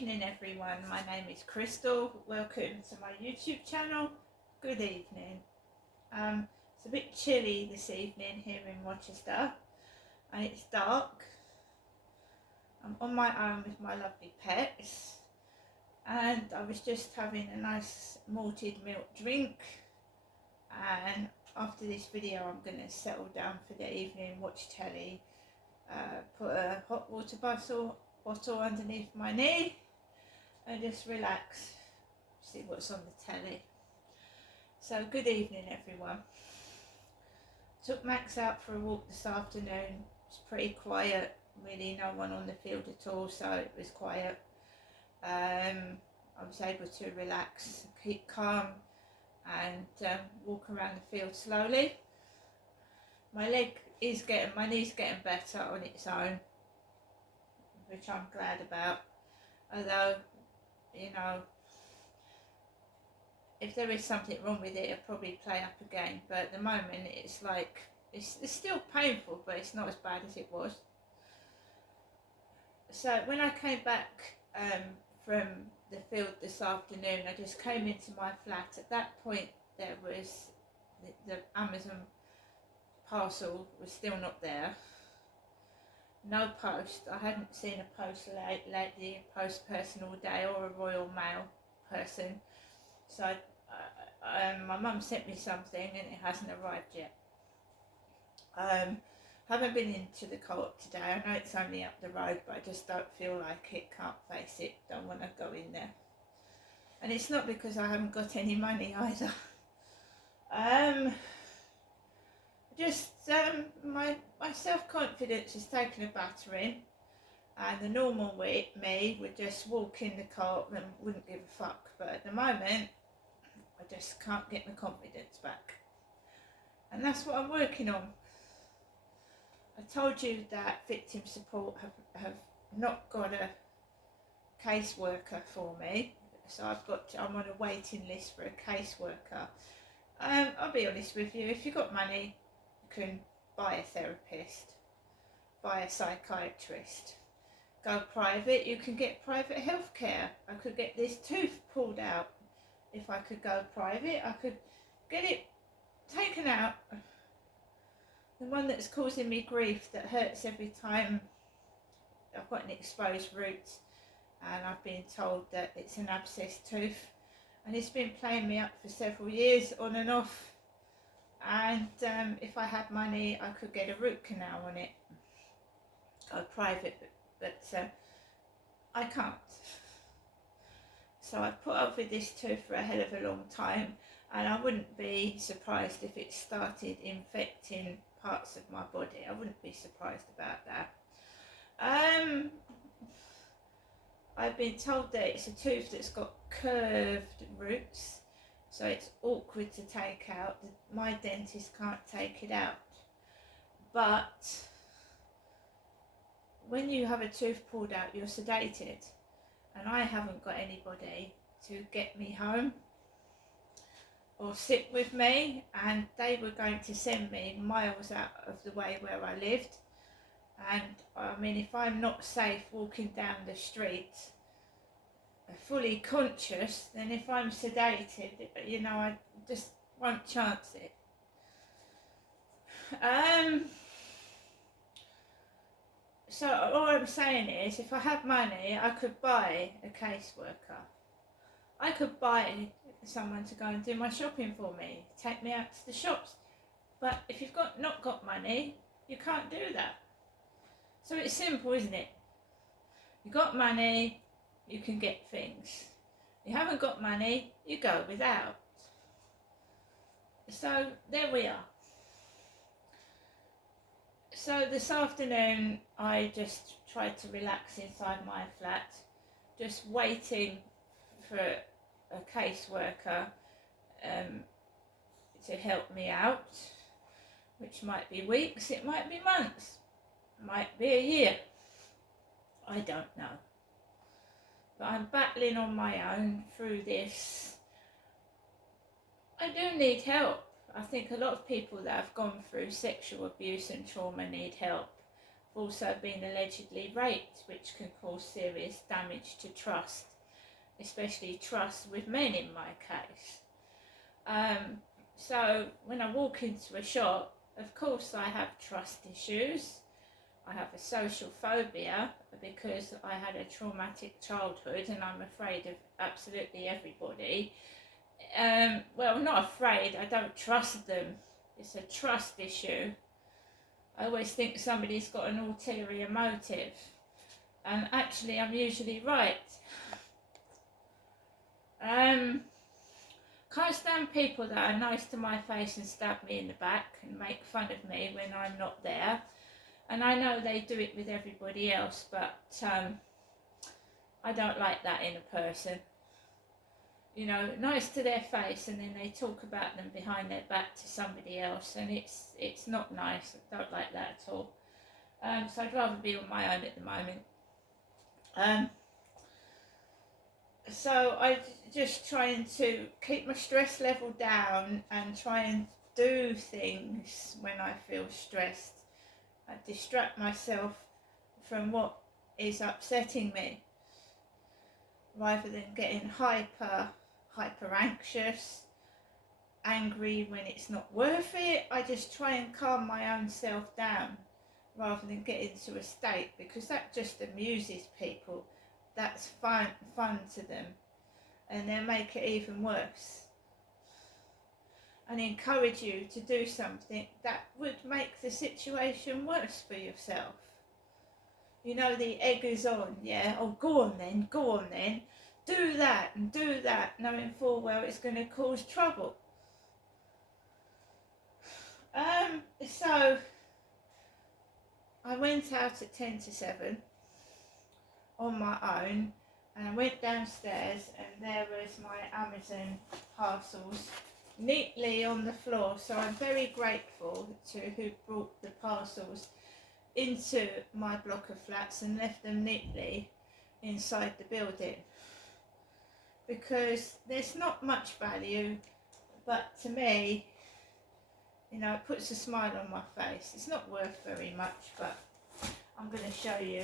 evening everyone, my name is Crystal. Welcome to my YouTube channel. Good evening. It's a bit chilly this evening here in Rochester and it's dark. I'm on my own with my lovely pets and I was just having a nice malted milk drink, and after this video I'm going to settle down for the evening, watch telly, put a hot water bottle underneath my knee and just relax, see what's on the telly. So good evening everyone. Took Max out for a walk this afternoon. It's pretty quiet, really no one on the field at all, so it was quiet. I was able to relax, keep calm and walk around the field slowly. My knee's getting better on its own, which I'm glad about. Although, you know, if there is something wrong with it, it'll probably play up again. But at the moment, it's like, it's still painful, but it's not as bad as it was. So when I came back from the field this afternoon, I just came into my flat. At that point, there was the Amazon parcel was still not there. No post. I hadn't seen a post lately, a post person all day, or a Royal Mail person. So my mum sent me something and it hasn't arrived yet. Haven't been into the Co-op today. I know it's only up the road, but I just don't feel like it, can't face it, don't want to go in there. And it's not because I haven't got any money either. My self-confidence has taken a battering, and the normal me would just walk in the Co-op and wouldn't give a fuck, but at the moment I just can't get my confidence back, and that's what I'm working on. I told you that victim support have not got a caseworker for me, so I'm on a waiting list for a caseworker. I'll be honest with you, if you've got money, you can buy a therapist, buy a psychiatrist, go private, you can get private health care. I could get this tooth pulled out. If I could go private, I could get it taken out. The one that's causing me grief, that hurts every time. I've got an exposed root and I've been told that it's an abscessed tooth, and it's been playing me up for several years on and off. And if I had money, I could get a root canal on it, go private, but I can't. So I've put up with this tooth for a hell of a long time, and I wouldn't be surprised if it started infecting parts of my body. I wouldn't be surprised about that. I've been told that it's a tooth that's got curved roots, so it's awkward to take out. My dentist can't take it out. But when you have a tooth pulled out, you're sedated, and I haven't got anybody to get me home or sit with me, and they were going to send me miles out of the way where I lived. And I mean, if I'm not safe walking down the street fully conscious, then if I'm sedated, you know, I just won't chance it. So all I'm saying is, if I had money, I could buy a caseworker. I could buy someone to go and do my shopping for me, take me out to the shops. But if you've not got money, you can't do that. So it's simple, isn't it? You got money, you can get things. You haven't got money, you go without. So there we are. So this afternoon I just tried to relax inside my flat, just waiting for a caseworker to help me out, which might be weeks, it might be months, might be a year, I don't know. But I'm battling on my own through this. I do need help. I think a lot of people that have gone through sexual abuse and trauma need help also been allegedly raped, which can cause serious damage to trust, especially trust with men in my case. So when I walk into a shop, of course I have trust issues. I have a social phobia because I had a traumatic childhood and I'm afraid of absolutely everybody. Well, not afraid, I don't trust them. It's a trust issue. I always think somebody's got an ulterior motive, and actually I'm usually right. Can't stand people that are nice to my face and stab me in the back and make fun of me when I'm not there. And I know they do it with everybody else, but I don't like that in a person. You know, nice to their face and then they talk about them behind their back to somebody else, and it's not nice. I don't like that at all. So I'd rather be on my own at the moment. So I'm just trying to keep my stress level down and try and do things when I feel stressed. I distract myself from what is upsetting me rather than getting hyper anxious, angry when it's not worth it. I just try and calm my own self down rather than get into a state, because that just amuses people. That's fun to them, and they'll make it even worse and encourage you to do something that would make the situation worse for yourself. You know, the egg is on, yeah? Oh, go on then, do that and do that, knowing full well it's going to cause trouble. So I went out at 10 to 7 on my own, and I went downstairs and there was my Amazon parcels neatly on the floor. So I'm very grateful to who brought the parcels into my block of flats and left them neatly inside the building, because there's not much value, but to me, you know, it puts a smile on my face. It's not worth very much, but I'm going to show you.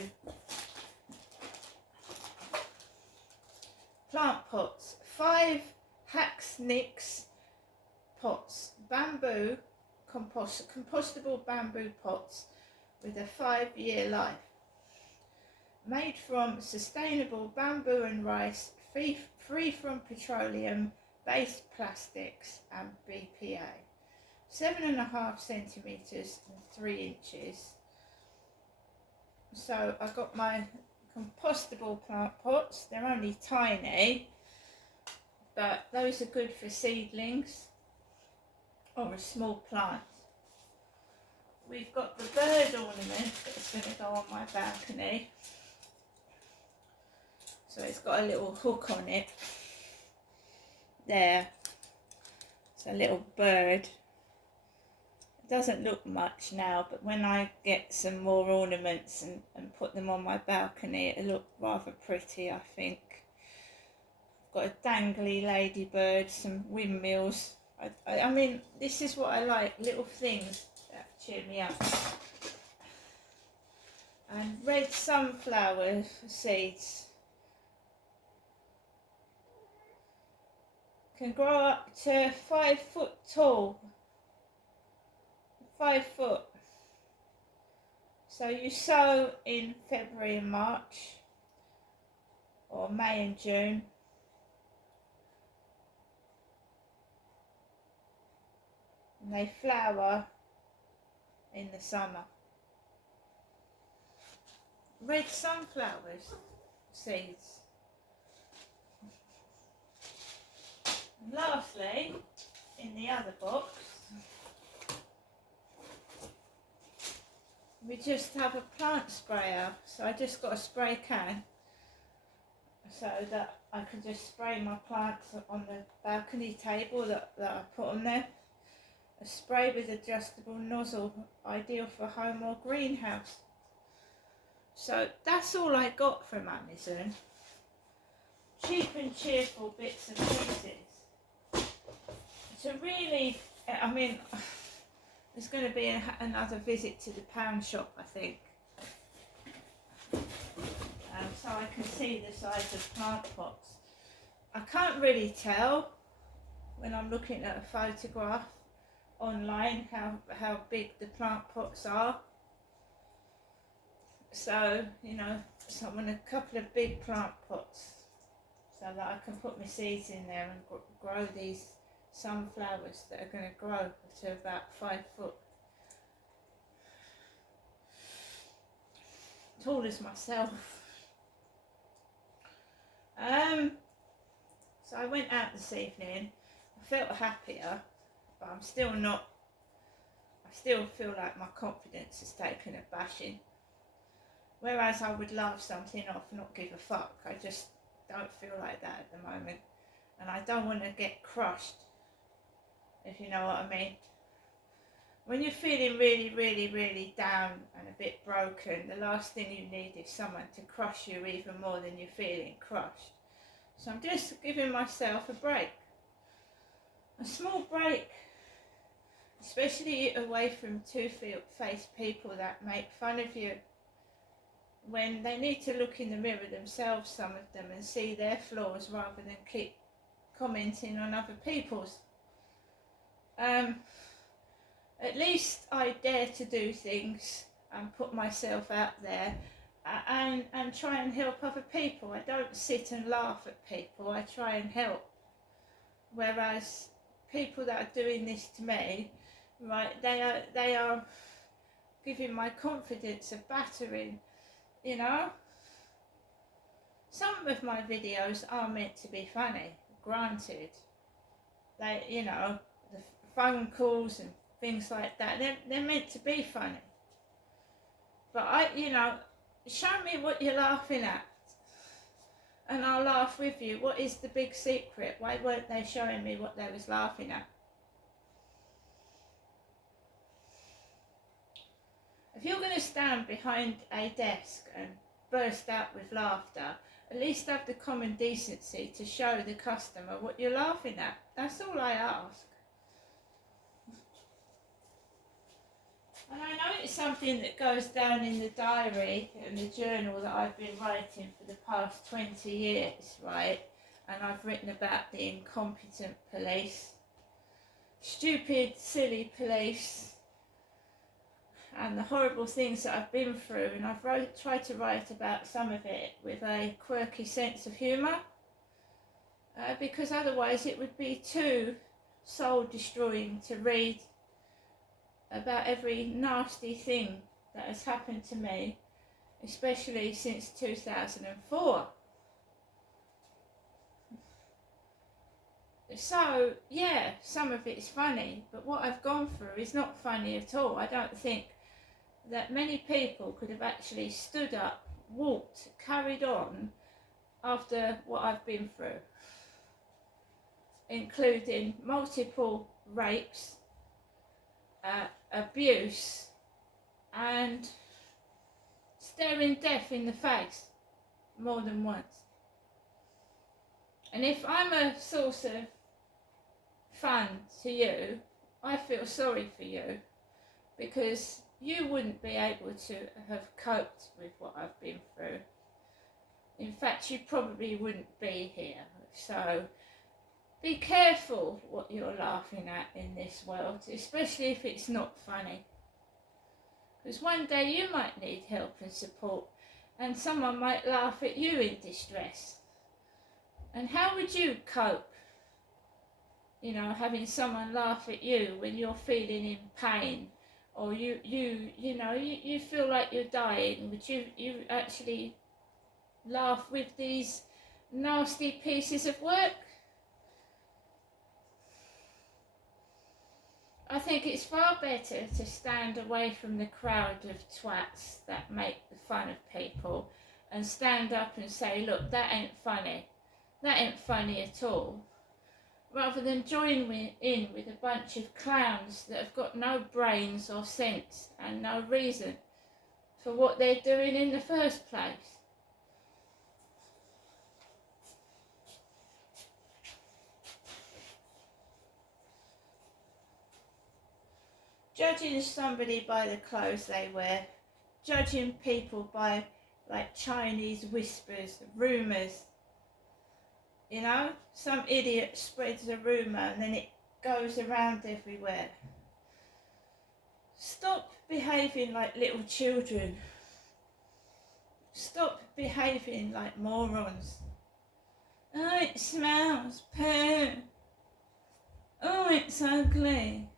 Plant pots, 5 Haxnix pots, bamboo, compostable bamboo pots with a 5-year life. Made from sustainable bamboo and rice, free from petroleum-based plastics and BPA. 7.5 centimetres and 3 inches. So I got my compostable plant pots. They're only tiny, but those are good for seedlings or a small plant. We've got the bird ornament that's going to go on my balcony. So it's got a little hook on it. There. It's a little bird. It doesn't look much now, but when I get some more ornaments and put them on my balcony, it'll look rather pretty, I think. I've got a dangly ladybird, some windmills. I mean, this is what I like, little things that cheer me up. And red sunflower seeds. Can grow up to 5 foot tall. 5 foot. So you sow in February and March, or May and June. And they flower in the summer. Red sunflowers seeds. And lastly, in the other box, we just have a plant sprayer. So I just got a spray can so that I can just spray my plants on the balcony table that I put on there. A spray with adjustable nozzle, ideal for home or greenhouse. So that's all I got from Amazon. Cheap and cheerful bits and pieces. So really, I mean, there's going to be another visit to the pound shop, I think. I can see the size of plant pots. I can't really tell when I'm looking at a photograph online how big the plant pots are. So, you know, so I want a couple of big plant pots so that I can put my seeds in there and grow these sunflowers that are going to grow to about 5 foot. Tall as myself. So I went out this evening. I felt happier, but I'm still not. I still feel like my confidence has taken a bashing. Whereas I would laugh something off, not give a fuck. I just don't feel like that at the moment, and I don't want to get crushed, if you know what I mean. When you're feeling really, really, really down and a bit broken, the last thing you need is someone to crush you even more than you're feeling crushed. So I'm just giving myself a break. A small break. Especially away from two-faced people that make fun of you. When they need to look in the mirror themselves, some of them, and see their flaws rather than keep commenting on other people's. At least I dare to do things and put myself out there and try and help other people. I don't sit and laugh at people, I try and help. Whereas people that are doing this to me, right, they are giving my confidence a battering, you know. Some of my videos are meant to be funny, granted. They, you know, the phone calls and things like that, they're meant to be funny. But you know, show me what you're laughing at and I'll laugh with you. What is the big secret? Why weren't they showing me what they was laughing at? If you're going to stand behind a desk and burst out with laughter, at least have the common decency to show the customer what you're laughing at. That's all I ask. And I know it's something that goes down in the diary and the journal that I've been writing for the past 20 years, right? And I've written about the incompetent police, stupid, silly police, and the horrible things that I've been through. And I've tried to write about some of it with a quirky sense of humour, because otherwise it would be too soul-destroying to read about every nasty thing that has happened to me, especially since 2004. So, yeah, some of it's funny, but what I've gone through is not funny at all. I don't think that many people could have actually stood up, walked, carried on after what I've been through, including multiple rapes, abuse, and staring death in the face more than once. And if I'm a source of fun to you, I feel sorry for you, because you wouldn't be able to have coped with what I've been through. In fact, you probably wouldn't be here. So be careful what you're laughing at in this world, especially if it's not funny. Because one day you might need help and support, and someone might laugh at you in distress. And how would you cope? You know, having someone laugh at you when you're feeling in pain, or you feel like you're dying. Would you actually laugh with these nasty pieces of work? I think it's far better to stand away from the crowd of twats that make fun of people and stand up and say, look, that ain't funny. That ain't funny at all. Rather than join in with a bunch of clowns that have got no brains or sense and no reason for what they're doing in the first place. Judging somebody by the clothes they wear, judging people by like Chinese whispers, rumours. You know, some idiot spreads a rumour and then it goes around everywhere. Stop behaving like little children. Stop behaving like morons. Oh, it smells, poo. Oh, it's ugly.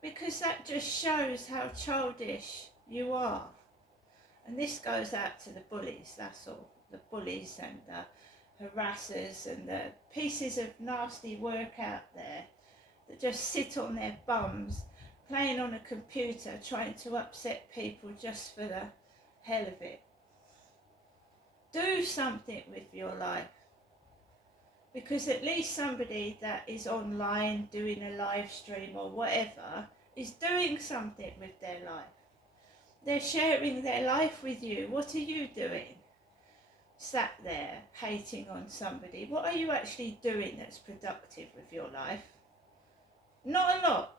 Because that just shows how childish you are. And this goes out to the bullies, that's all. The bullies and the harassers and the pieces of nasty work out there that just sit on their bums playing on a computer trying to upset people just for the hell of it. Do something with your life, because at least somebody that is online doing a live stream or whatever is doing something with their life. They're sharing their life with you. What are you doing? Sat there hating on somebody. What are you actually doing that's productive with your life? Not a lot.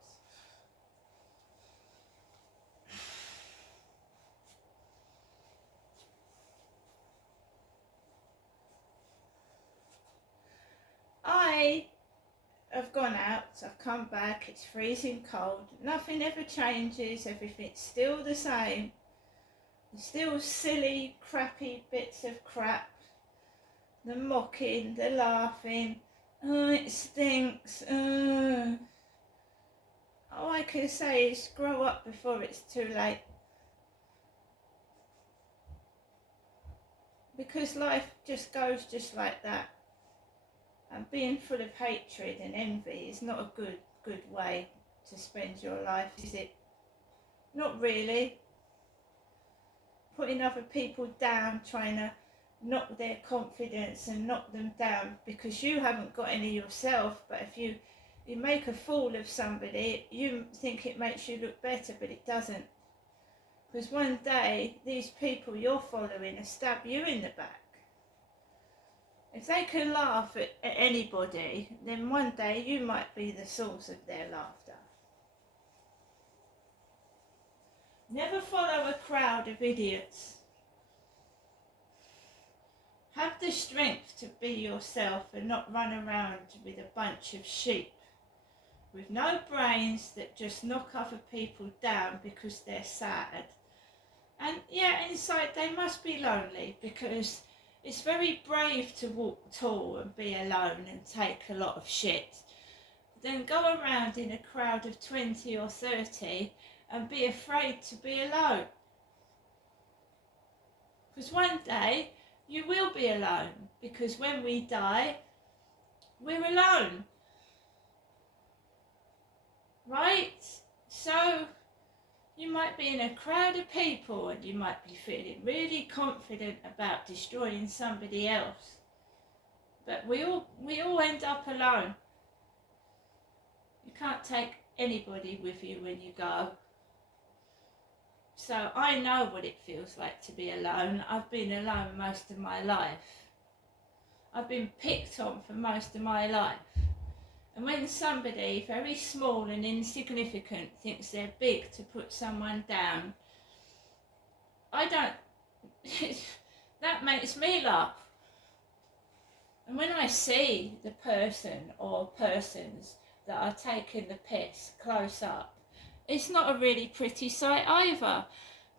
I have gone out, I've come back, it's freezing cold, nothing ever changes, everything's still the same. Still silly, crappy bits of crap. The mocking, the laughing. Oh, it stinks. All I can say is grow up before it's too late. Because life just goes just like that. And being full of hatred and envy is not a good way to spend your life, is it? Not really. Putting other people down, trying to knock their confidence and knock them down because you haven't got any yourself. But if you make a fool of somebody, you think it makes you look better, but it doesn't. Because one day these people you're following will stab you in the back. If they can laugh at anybody, then one day you might be the source of their laughter. Never follow a crowd of idiots. Have the strength to be yourself and not run around with a bunch of sheep with no brains that just knock other people down because they're sad. And yeah, inside they must be lonely, because it's very brave to walk tall and be alone and take a lot of shit. Then go around in a crowd of 20 or 30 and be afraid to be alone. Because one day you will be alone, because when we die, we're alone. Right? So you might be in a crowd of people and you might be feeling really confident about destroying somebody else. But we all end up alone. You can't take anybody with you when you go. So I know what it feels like to be alone. I've been alone most of my life. I've been picked on for most of my life. And when somebody very small and insignificant thinks they're big to put someone down, that makes me laugh. And when I see the person or persons that are taking the piss close up, it's not a really pretty sight either.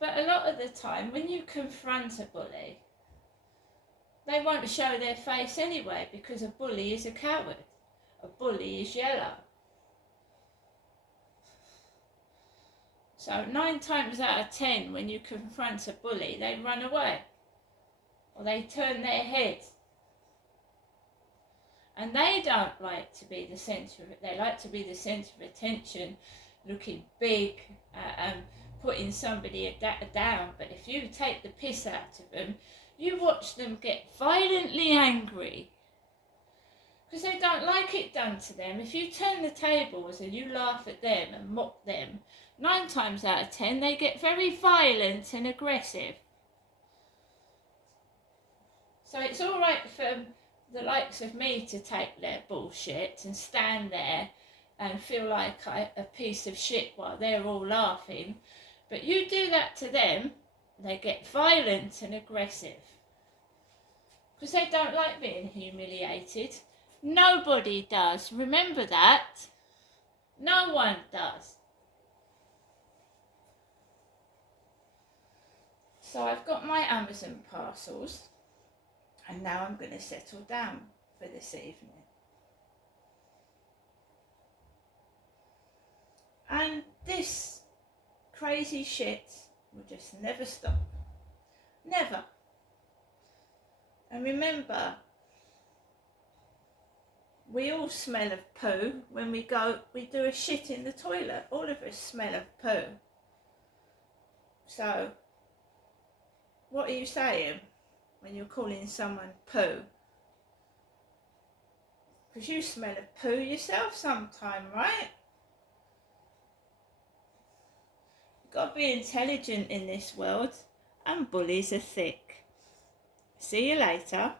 But a lot of the time, when you confront a bully, they won't show their face anyway, because a bully is a coward. A bully is yellow. So 9 times out of 10, when you confront a bully, they run away. Or they turn their head. And they don't like to be the centre of it. They like to be the centre of attention, looking big and putting somebody down. But if you take the piss out of them, you watch them get violently angry. Because they don't like it done to them. If you turn the tables and you laugh at them and mock them, 9 times out of 10 they get very violent and aggressive. So it's all right for the likes of me to take their bullshit and stand there and feel like a piece of shit while they're all laughing. But you do that to them, they get violent and aggressive because they don't like being humiliated. Nobody does. Remember that. No one does. So I've got my Amazon parcels, and now I'm going to settle down for this evening. And this crazy shit will just never stop. Never. And remember, we all smell of poo when we do a shit in the toilet. All of us smell of poo. So, what are you saying when you're calling someone poo? Because you smell of poo yourself sometime, right? You've got to be intelligent in this world, and bullies are thick. See you later.